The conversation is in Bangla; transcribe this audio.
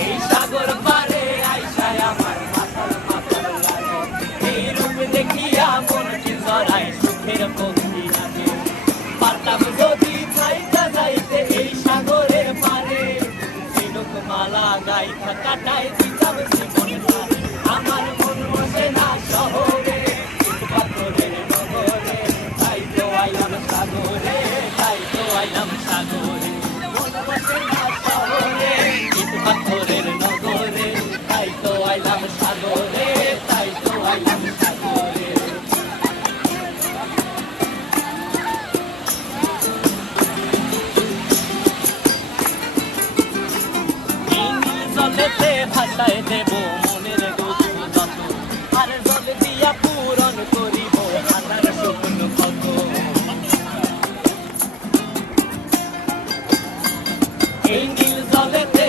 এই সাগর পারে আইসায় আমার মাথার মাথার লাগে এই রূপ দেখিয়া মন কি জড়ায় সুখের পক্ষী লাগে পারতাম যদি যাইতে যাইতে এই সাগরের পারে ঝিনুক মালা গাইথা কাটায় দিতাম জীবন পারে আমার মন বসে না শহরে পাথরের নগরে তাই তো আইলাম সাগরে তাই তো আইলাম সাগরে মন বসে না শহরে পাথরের নগরে তাই তো আইলাম সাগরে তাই তো আইলাম সাগরে জলেতে ভাসায় দেব মনের দুঃখ যত আর জল দিয়া পূরণ করিব হাজার স্বপ্ন কত এই নীল জলেতে